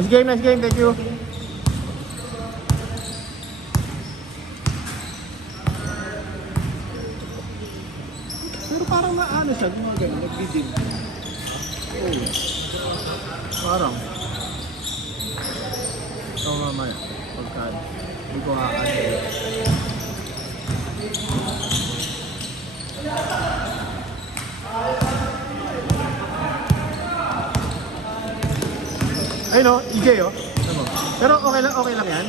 Nice game, nice game. Thank you. Pero parang maano siya, gumagano, nagbidim. Oh. Parang. Ito mamaya. Pagkaan. Hindi ko hakaan. Ay no, EJ oh. Pero okay lang yan.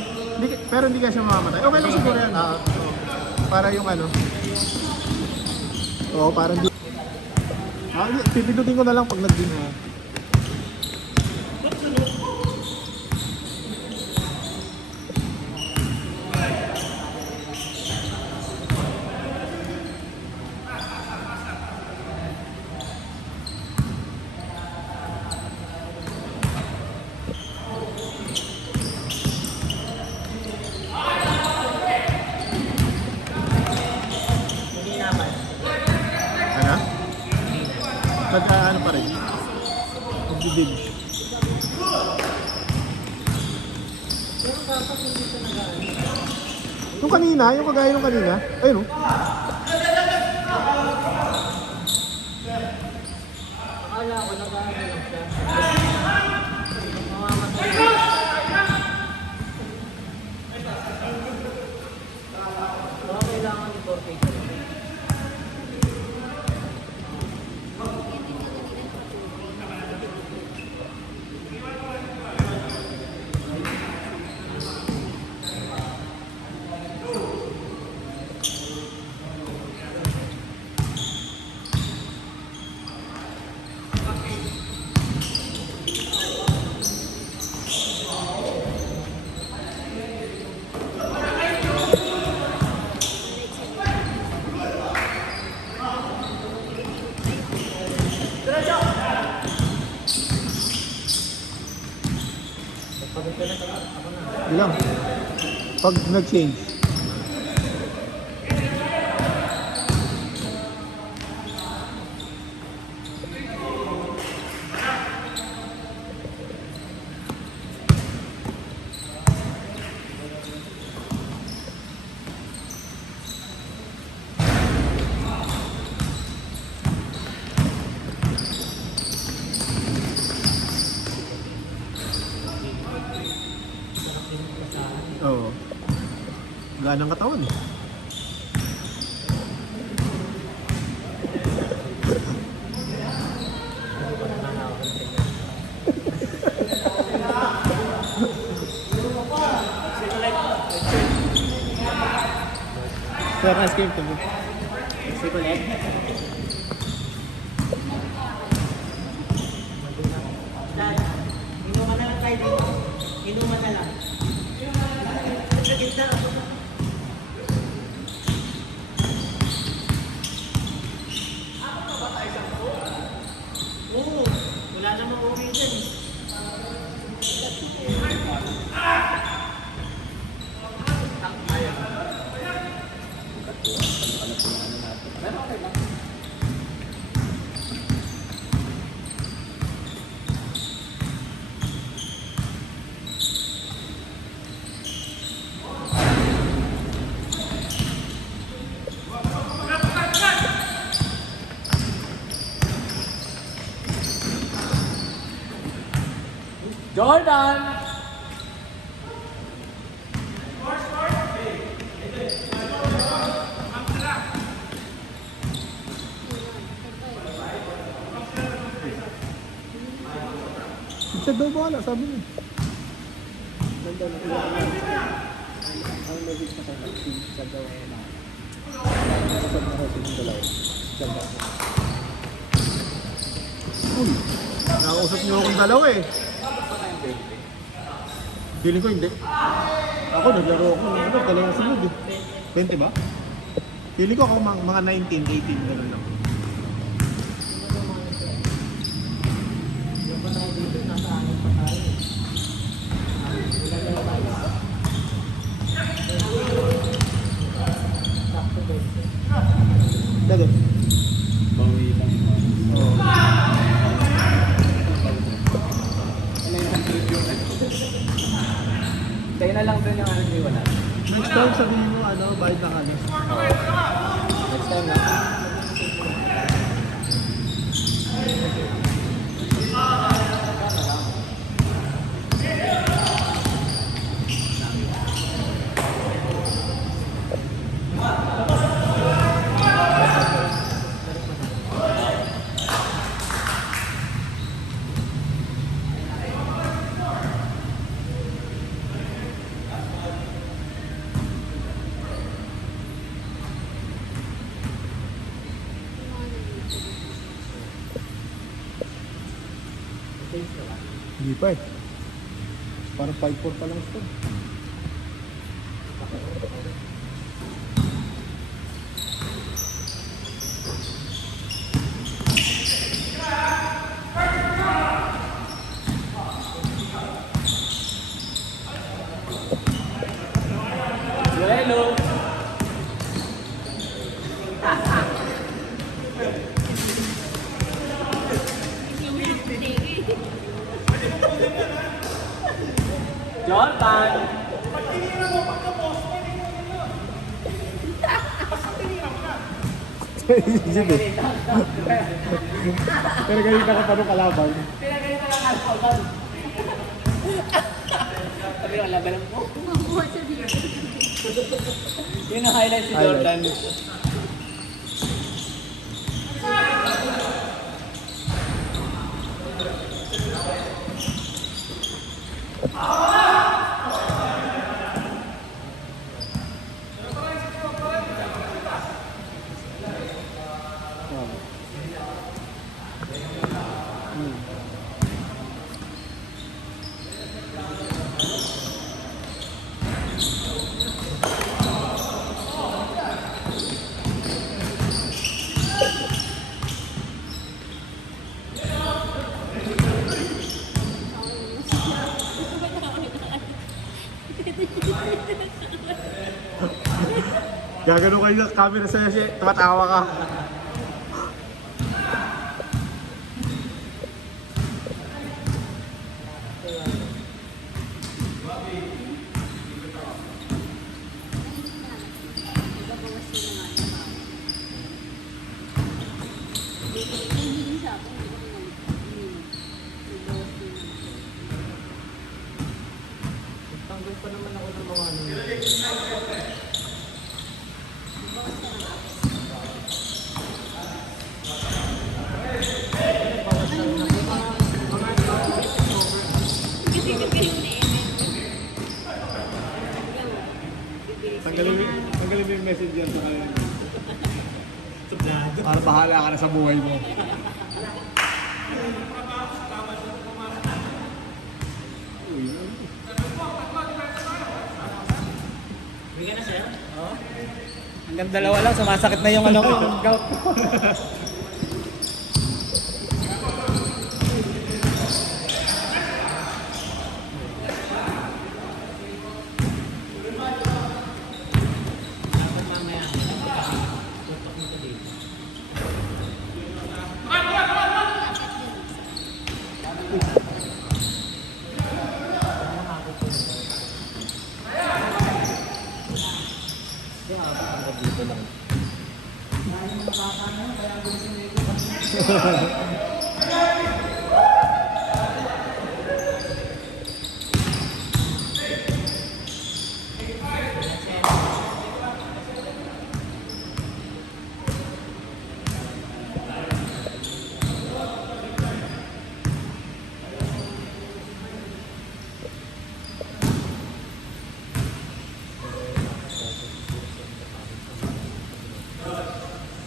Pero hindi ka siya mamamatay. Okay lang siguro yan. Para yung ano. Oo, parang di. Pipindutin ko na lang pag nag-din. Ano pa rin? Magdidib. Yung kanina, yung kagaya nung kanina. Ayun o. Akala ko nag-aaral lang siya. Baka kailangan ni Torque. Ilang? Pag nag-change. Oo. Gaan ng katawan eh. Kaya ka escape to mo. Escape ulit? Dad, inuman na lang tayo dito. Inuman na lang. Sa gitna. Oo, wala namang okay dyan eh. Jordan! Siya daw wala, sabi niya. Ganda na ito. Ang logis na sa daw ay na. Sa mga yung dalawa. Ganda. Uy, nakausap niyo akong dalawa eh. Feeling ko hindi. Ako naglaro ako ng dalawang sunod eh. 20 ba? Feeling ko ako mga 19, 18, gano'n lang. Yung pa tayo dito, nasa anin pa tayo. Sakto ba ito? Dado. Bawi lang yun. Oo. Ano yung 100 yun? Kayo na lang doon yung ano wala. Next time sabihin mo, ano, bayad na kami. Next time na. Hindi pa eh. Parang 5-4 pa lang ito. Hello! Jordan! Isip eh. Pero ganito ka pa nung kalaban. Pinagalitan lang ako. Sabi ko, laban mo. Yun ang highlight si Jordan. Gagano kayo sa camera sa'yo siya, tumatawa ka. Tanggol pa naman ako ng mga ano. Tanggalin mo yung messenger sa kanila. Para bahala ka na sa buhay mo. Bigyan na siya? Oo. Hanggang dalawa lang, sumasakit na yung ano ko, yung gout ko.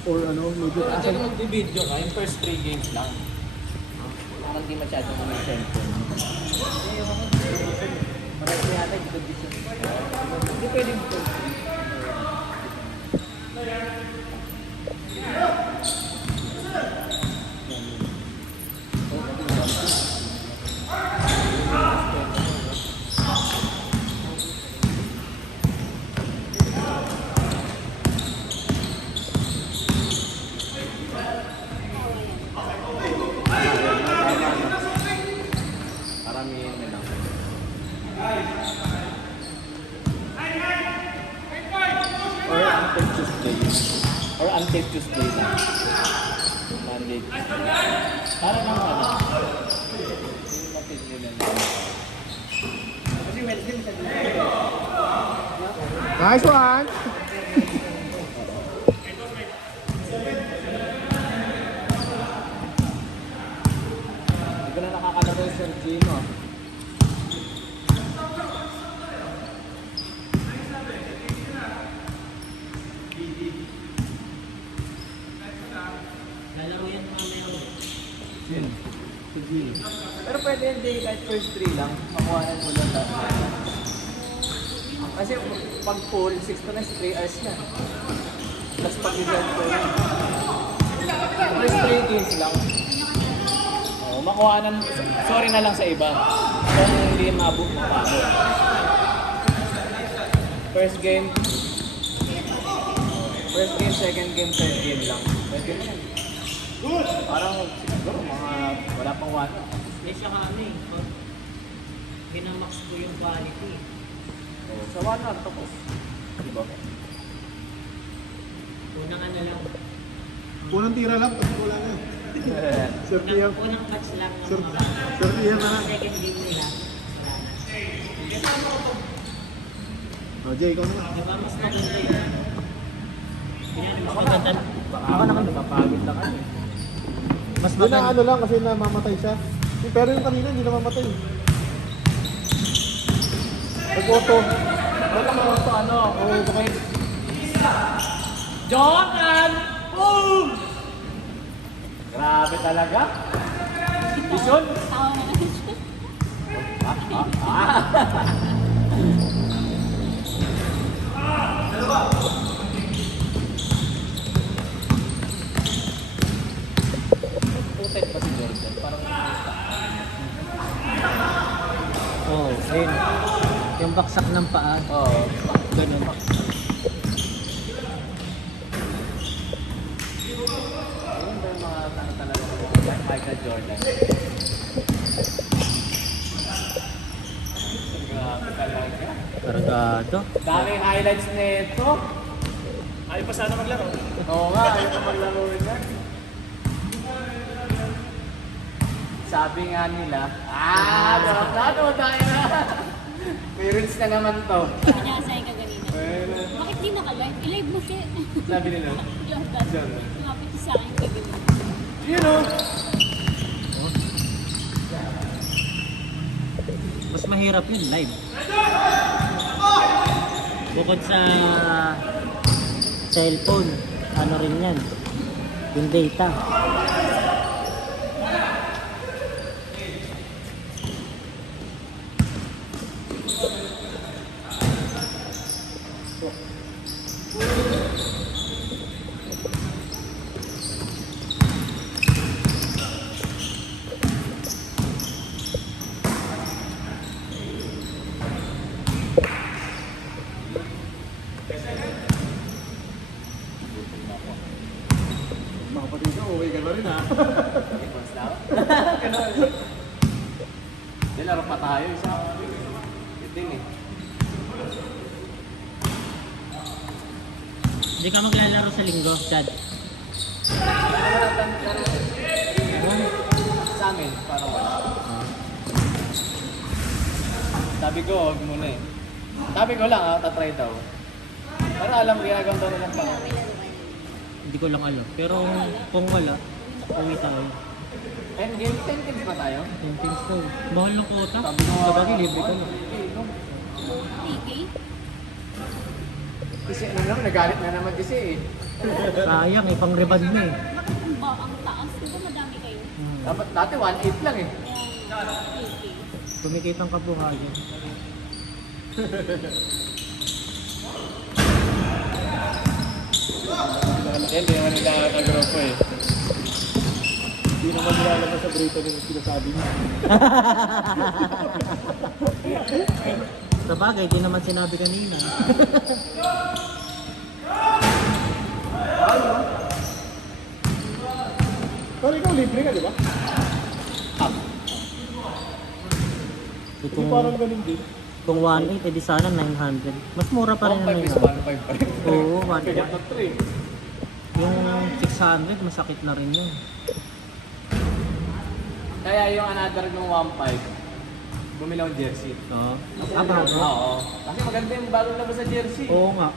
Or ano, maybe Kasi mag-video ka, yung first 3 games lang. Kung hindi masyadong may cellphone. Marami yata yung condition. Hindi pwedeng ito. until Tuesday. Or until Tuesday na. Monday. Para lang ano. Yung mapit nila na. Kasi Wednesday sa Nice one! Hindi ko na nakakalaro yung Sir Gino. Lalaro yan mamaya mo. Yun. Pero pwede hindi kahit first 3 lang. Makuhanan mo lang lahat. Kasi pag full, 6 to 3 hours na. Tapos pag result ko yun. First 3 games lang. Oh, makuhanan, sorry na lang sa iba. Kung hindi mabuk, mapabot. First game, second game, third game lang. Pwede na yan. Parang siguro mga wala pang 1. Eh siya ano eh. Pinamax ko yung quality. Oh, sa 1 hour tapos. Diba? Unang ano lang. Unang tira lang, tapos wala na. Sir Tiam. Unang batch lang ng Sir, mga Sir Tiam na lang. second game nila. Wala na. Oh, Jay, ikaw na. Diba mas maganda yun? Mas maganda. Ako naman napapagod lang ano eh. Mas Hindi na maganda. ano lang kasi namamatay siya. Pero yung kanina hindi namamatay. Nag-auto. Wala mo ito ano, okay. Jordan! Boom! Grabe talaga. Vision? Putet pa si Jordan. Parang Oo, ayun. Yung baksak ng paa. oo. Ganun. Ayun ba yung mga ano talaga Michael Jordan? Grabe talaga. Kargado. Daming highlights nito. Ayaw pa sana maglaro. Oo nga, ayaw pa maglaro na. Sabi nga nila, ano tayo na. May reels na naman to. Pinasay ka kanina. Well, Bakit di naka-live? I-live mo siya. sabi nila, Jordan. Jordan. Lumapit siya sa akin kagabi. you know. Mas mahirap yun, live. Bukod sa cellphone, ano rin yan, yung data. Mga kapatid ko, okay ka na rin ha. Ipons na ako. Ganun. Di, laro pa tayo. Isa. Iting eh. Hindi ka maglalaro sa linggo, Chad. Sa amin, parang wala. Sabi ko, huwag muna eh. Sabi ko lang, tatry daw. Pero alam, ginagawa daw nilang pang. Hindi ko lang alam. Pero kung wala, uwi tayo. And game 10 games ba tayo? Sentence ko. Mahal ng kota. Sabi ko nga, Sabagay, libre ko na. TK? Kasi ano lang, nagalit na naman kasi eh. Sayang eh, pang reband na eh. Bakit ang ba ang taas? Di ba madami kayo? Dapat dati 1.8 lang eh. Yung TK. Kumikita ang kabuhayan. Hindi naman nila kagrupo eh. Hindi naman nilalabas sa Brito yung sinasabi niya. Sabagay, di naman sinabi kanina. Pero ikaw libre ka, di ba? So, Hindi parang ganun din. Kung 1.8, edi sana 900. Mas mura pa rin ang 1.5 is 900. 1.5 pa rin. Oo, Kaya 1.8. to 3. Yung 600, masakit na rin yun. Kaya yung another ng 1.5, bumili akong jersey. Oo. Bago? Oo. Kasi maganda yung bagong labas sa jersey. Oo nga.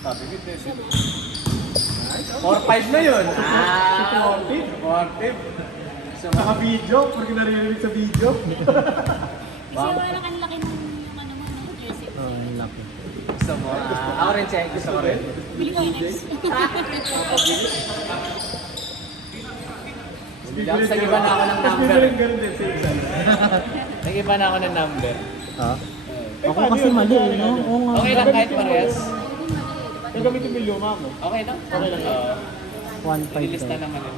Sabi ko, 4.5 na yun. Ah, 4.5. So, Naka-video, porque narinig sa video. Kasi wala kang laki ng yung ano mo, ng jersey. Oo, ang laki. gusto mo? Ako rin, check. Gusto ko rin. Bili ko yung next. Nag-iba na ako ng Tapos number. bibili ganun din, same size. Nag-iba na ako ng number. Ha? Ako kasi mali, no? Oo nga. Okay lang kahit parehas. Gagamitin mo yung luma mo. Okay lang? Okay lang. 1.5 Ililista daw. naman yun.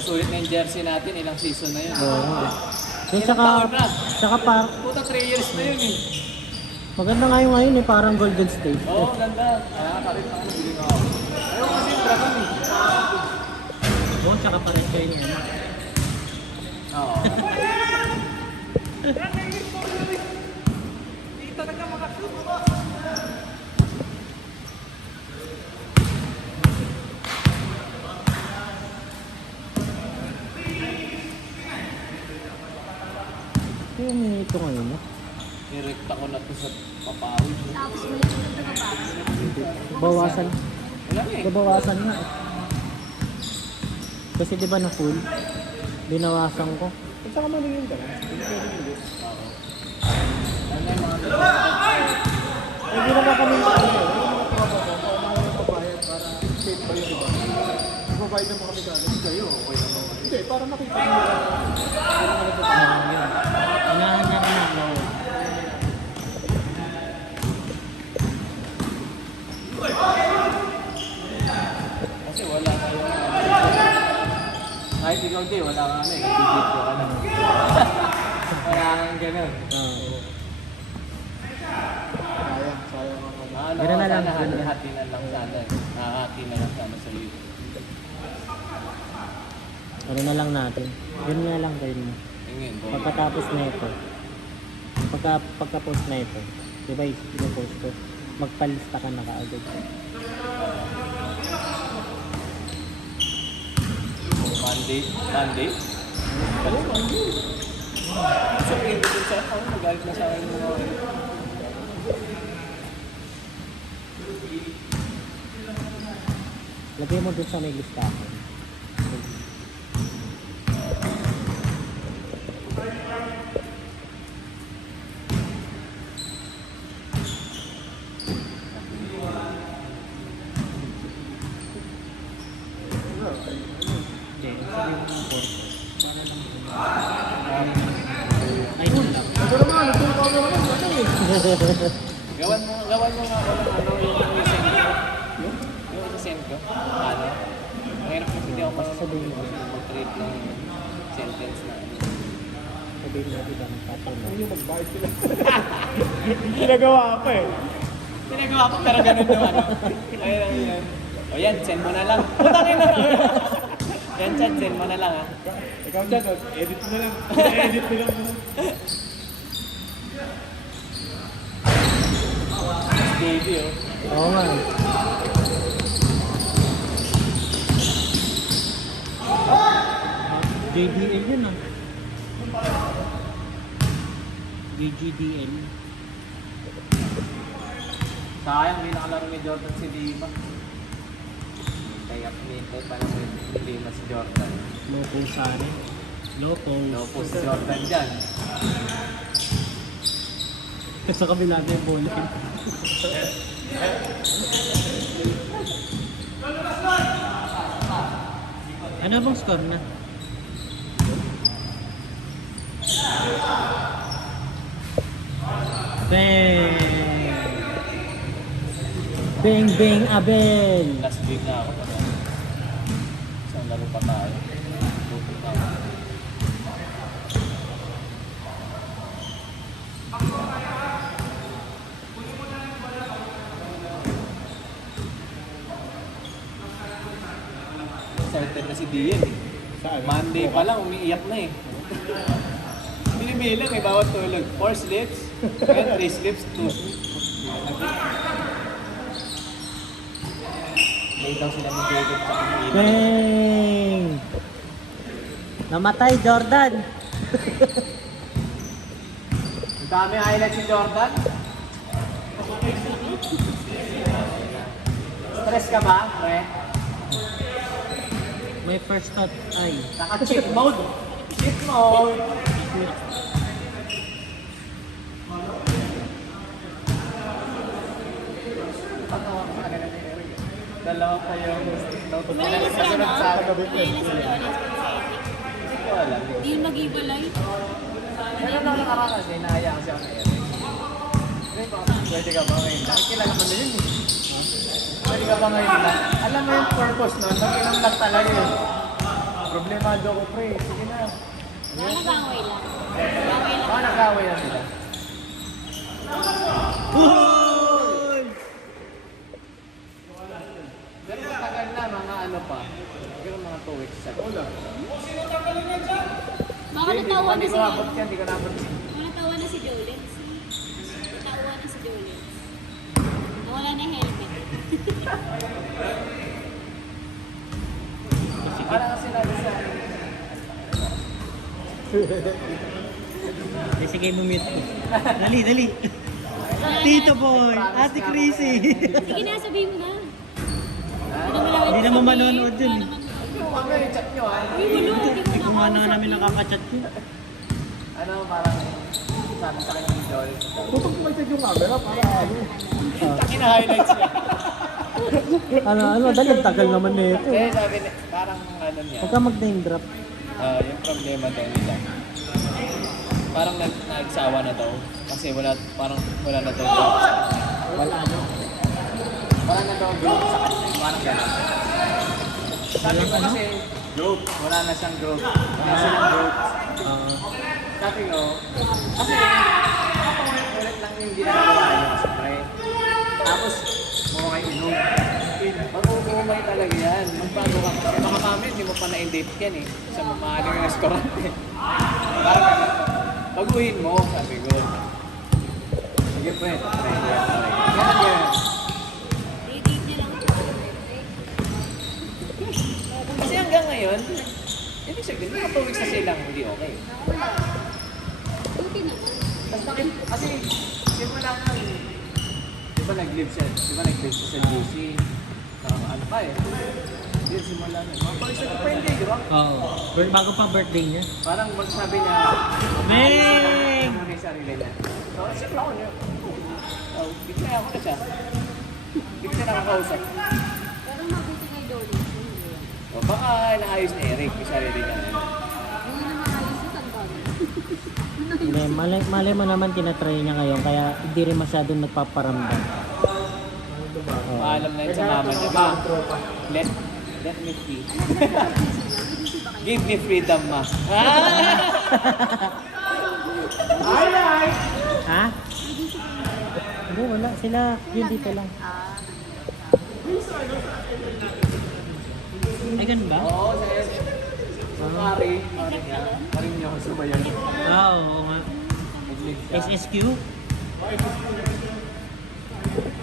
Sulit na yung jersey natin, ilang season na yun. Oo nga. Yung Ilang saka, taon na? saka pa, Puta 3 years na yun eh. maganda nga yung ngayon eh, parang Golden State. Oo, ganda. Nakakarit ako, nabili nga ako. Ayaw kasi yung dragon eh. Oo, tsaka pa rin kayo niya. Oo. Ito yung minito ngayon, no? Nirekta ko na to sa papawid. Tapos mo yung ito na ba? Bawasan. Wala nga eh. Babawasan nga eh. Kasi di ba na full? Binawasan ko. At saka maningin ka na. Hindi pwede hindi. Oo. Ano yung mga nagpapagpapay? Eh, hindi naman kami ano eh. Wala mga tropa ko. Paumahan yung pabayad para safe pa yun, diba? Magbabayad naman kami kagad. Kayo, okay naman. Hindi, para makita nyo na Unahan niya ka na. Kasi wala ka yung kahit ikaw di, wala ka na eh. Nag-video ka na. Wala kang ganun. sayang ako. Ano Ganun na lang. hati na lang sana. Nakahati na lang sana sa iyo. Ano na lang natin. Yun nga lang kayo mo. Tingin, bro. Pagkatapos na ito, pagka-post na ito, di ba i-post ko, magpalista ka na kaagad. Monday? Monday? Oo, Monday. Sabihin ko din sa ako, magalit na sa akin yung mga Lagay mo dun sa may listahan. Hindi, sabi mo ng post. Para lang ay, yun lang. Ito naman, natutuwa mo naman. Ano eh? Gawan mo nga ako ng ano yung isend ko. Yung isend ko. Ano? Mahirap kasi hindi ako Sabihin mo. mag-treat ng sentence na ano. Sabihin mo, di ba, magpapala. Hindi yung magbayad sila. Ginagawa ako eh. Pinagawa ko pero ganun yung ano. Ayun, yan. O yan, send mo na lang. Putangin na. Yan chat, send mo na lang ha. Ikaw dyan, edit mo na lang. Edit mo lang. Baby oh. Oo nga. JDL yun ah. JGDL. Sayang, hindi nakalaro ni Jordan si Lima. Hintay pa lang ni Lima si Jordan. Low post sa akin. Low post. No po si Jordan dyan. Sa kabila na yung bola. Ano bang score na? Bang! Bang bang Abel! Last week na ako. Isang laro pa tayo. Buti na ako. started na si Dian eh. Saan? Monday pa lang, umiiyak na eh. Binibilang eh, bawat tulog. 4 sleeps, ngayon 3 sleeps, 2 sleeps. May daw sila ng Jacob sa kanila. Dang! Namatay, Jordan! Ang dami highlight si Jordan. Stress ka ba, pre? May first thought ay. Naka-cheat mode. Cheat mode. Dalawa pa yung Wala na si ano? kasunod sa akin. Wala na si Jones. Hindi ko alam. Hindi yung nag-ibalay. Meron ako nakaraan kasi nahaya kasi ako na Eric. Pwede ka ba ngayon? Nakikilala mo na yun eh. Pwede ka ba ngayon lang? Alam mo yung purpose nun, nakilang lang talaga yun. Problemado ko pre, sige na. Baka nag-away lang. Nag-away lang. Baka nag-away na nila. Pero matagal na, mga ano pa. Siguro mga 2 weeks sa Baka natawa na Hindi si ko abot yan, hindi ko nabot. Baka natawa na si Jolens. Natawa na si Jolens. Nawala na yung helmet. Parang kasi nabi sa Sige, mumute ko. Dali, dali. Tito Boy, Ate Chrissy. Sige na, sabihin mo na. Hindi naman manonood dun eh. yung mga chat nyo ah. Uy, wala. Hindi ko Kung ano nakausap. namin nakaka-chat ko. Ano, parang sabi sa kanya ni Joel. Tutok mo yung camera para ano. Takin na highlights niya. Ano, dali, ang tagal naman na ito. Kaya sabi niya, parang ano niya. Huwag ka mag-name drop. Yung problema daw nila. Parang nagsawa na daw. Kasi parang wala na daw group sa kanya. Wala ano. Wala na daw group sa kanya. Parang gano'n. Sabi ko kasi, group. Wala na siyang group. Wala silang group. Sabi ko, kasi ulit lang yung ginagawa niya. Siyempre. Tapos, mukha inom. Pag umumay talaga yan, magbago ka. Kasi baka kami, hindi mo pa na-indate yan eh. Sa mamahaling restaurant eh. Parang gano'n. Baguhin mo, sabi ko. Sige po eh. Yan. I-date niya lang. Kasi hanggang ngayon, ibig sabihin, mga 2 weeks na silang hindi okay. Buti naman. Tapos kasi, simula nga, di ba nag-live siya sa GC? Ano pa eh. Yun, simula na. Mga pag-isa ko pa hindi, di ba? Oo. Bago pa birthday niya. Parang magsabi niya, Meng! ano yung sarili niya. So, siyempre ako niya. So, bigla ako na siya. Bigla siya nakakausap. Pero mabuti kay Jolens. O baka naayos ni Eric yung sarili niya. Hindi naman ayos yung tanda. Hindi, malay mo naman tinatry niya ngayon, kaya hindi rin masyadong nagpaparamdam. Paalam na yun sa mama niya. Ma, let me free. Give me freedom, ma. Ha? Hindi, wala. Sila, yun dito lang. Ay, ganun ba? Oo, sa Mari niya. Mari niya ako subayan. Oo nga. Nag-live siya. SSQ? Ako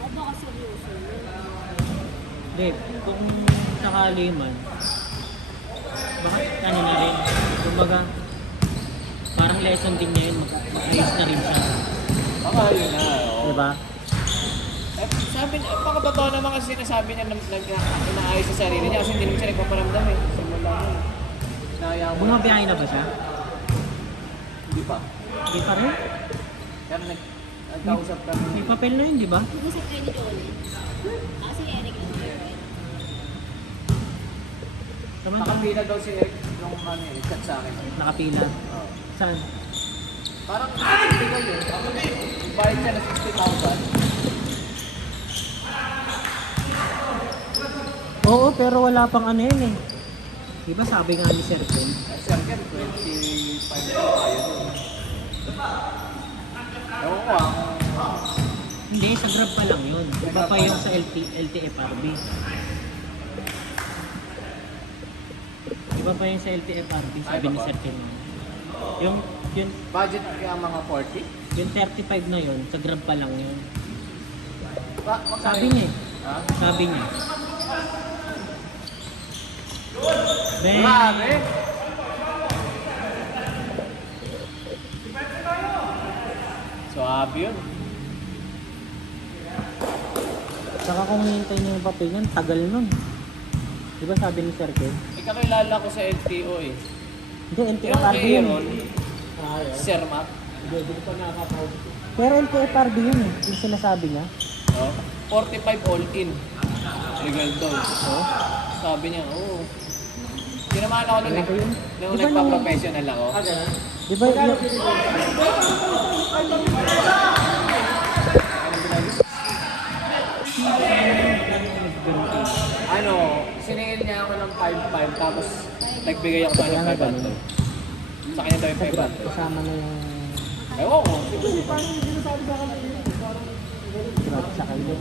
baka seryoso. Hindi, kung sakali man, baka ano na rin. Kumbaga, parang lesson din niya yun. Mag-ayos na rin siya. Baka yun na, oo. Diba? Sabi niya, baka totoo naman kasi sinasabi niya na inaayos sa sarili niya kasi hindi naman siya nagpaparamdam eh. Simula mo. Nahaya mo. Bumabiyahe na ba siya? Hindi pa. Hindi pa rin? Pero nagkausap kami. May papel na yun, di ba? Nag-usap kayo ni Jolens. Kasi Eric lang kayo, right? Samantala, Nakapila daw si Eric nung ano eh, chat sa akin. nakapila. Oo. Saan? Parang typical eh. Bayad siya na 60,000. Oo, pero wala pang ano yun eh. Di ba sabi nga ni Sir Ken? Circle, 25 na tayo doon. Ewan ko Hindi, sa Grab pa lang yun. Iba pa yung sa LTFRB. Iba pa yung sa LTFRB, sabi Ay, ni iba pa? Sir Ken. Yung, yung, Budget kaya mga 40? yung 35 na yun, sa Grab pa lang yun. Magkano Sabi yun? niya eh. Ha? Sabi niya. Ben, Grabe! Suwabe yun. saka kung hihintay niyo yung papel niyan, tagal nun. Di ba sabi ni Sir Ken? Ikakilala ko sa LTO eh. Hindi, Yung LTFRB kay yun. Aaron, Sir Mac, Pero LTFRB yun eh, yung sinasabi niya. oh, 45 all in. Legal daw. Oh. Sabi niya, oo. Tinamaan ako nun eh. Ano yun? Nung Di ba nagpa-professional ako. Di ba yung... Ano, siningil niya ako ng 5-5 tapos nagbigay ako ng 500. Sa kanya daw yung Sa Grab, 500. kasama na yung Ewan ko. Grab sa kayo.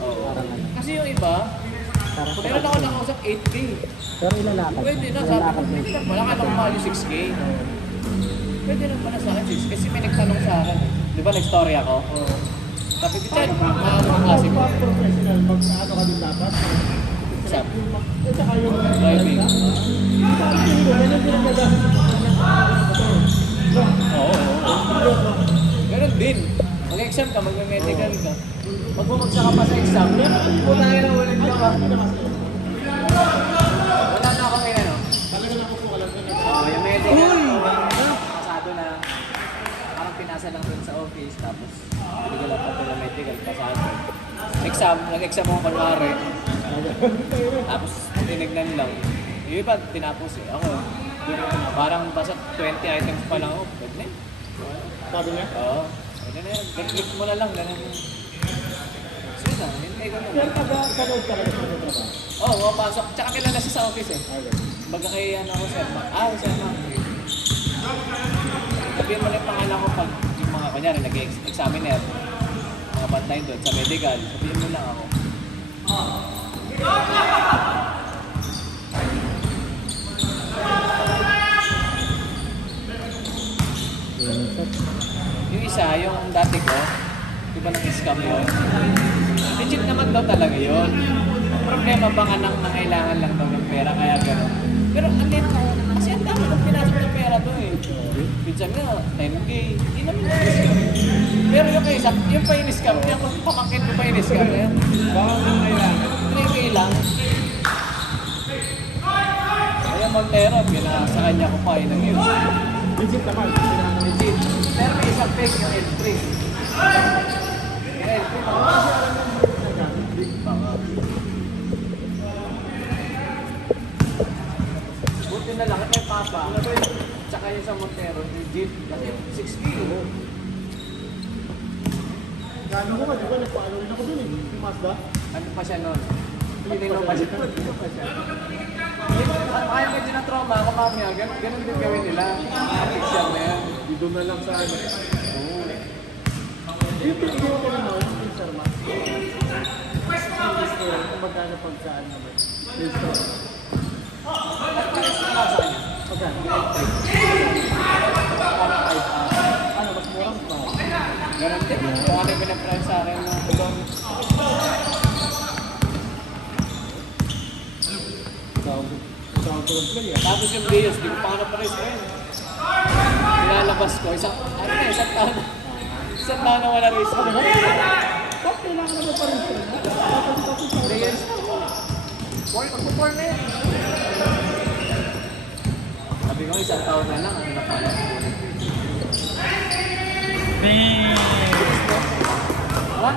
Oo. Parang ano. Kasi yung iba, Parang sa meron ako nakausap 8K. Pero ilalakad. Pwede na, sabi ko, pwede na. Wala ka lang mahal yung 6K. Pwede na pala sa akin 6K. Kasi may nagtanong sa akin. Di ba nag-story ako? Sabi ko, Chad, maano ang klase mo? Professional, mag-ano ka din dapat. Sabi, At saka yung driving. Oo. Meron din. Mag-exam ka, mag-medical ka. Pag bumagsak ka pa sa exam, puta nga na ulit ka pa. Wala na ako ngayon, ano? talaga na ako alam ko na. Oo, yung medical. Pasado na. Parang pinasa lang dun sa office, tapos hindi lang pa ng medical, pasado. Exam, nag-exam ako kunwari. Tapos tinignan lang. Yung iba, tinapos eh. Ako, parang basta 20 items pa lang ako. Pwede na yun. Sabi niya? Oo. Pwede na yun. Click mo na lang, ganun. Sige na, hintay ko Pero na. taga sa loob ka rin sa trabaho. Oo, pumapasok. Tsaka kilala siya sa office eh. Baga kay ano ako, Sir Mac. Sir Mac. Sabihin mo lang yung pangalan ko pag yung mga kanyari, nag-examiner. Mga bantayin doon sa medical. Sabihin mo lang ako. Yung isa, yung dati ko, di ba nag-scam yun? Legit naman daw talaga yun. Ang problema baka nang nangailangan lang daw ng pera, kaya gano'n. Pero ang lit na, kasi ang dami kong pinasok ng pera doon eh. Minsan nga, 10K, hindi naman yung pero yung kay Isaac, yung pa yung scam, yung pamangkin ko pa yung scam na yan. Baka nang kailangan. 3K lang. Kaya Montero, sa kanya ko pa yun ang yun. Legit naman. Legit. Pero may isang fake yung L3. Yung L3, baka. Buti na lang kay Papa. Tsaka yung sa Montero, legit. Kasi 6K. Gano'n ko ba? Di ba nagpaano rin ako dun eh. Yung Mazda. Ano pa siya nun? Pag-inom pa siya. Pag-inom pa siya. Kaya medyo na trauma ako mamaya, ganun din gawin nila. Ang picture na yan. Dito na lang sa ano. Oo. Yung pinigyan ko naman, yung Sir Max. Kung magkano pag saan naman. Yung store. Magkano? Ano, mas murang pa. Ganun din. Kung ano yung pinaprice sa akin na tulong. Tawag ko ng play ah. Tapos yung Bios, di ko pa ako na-price ko yun. Nilalabas ko, isang taon. Isang taon na wala race ko. Bakit kailangan naman pa rin sila? 3 years na ako. 4 na yan. Sabi ko, isang taon na lang. Ano na pala? Ben! What?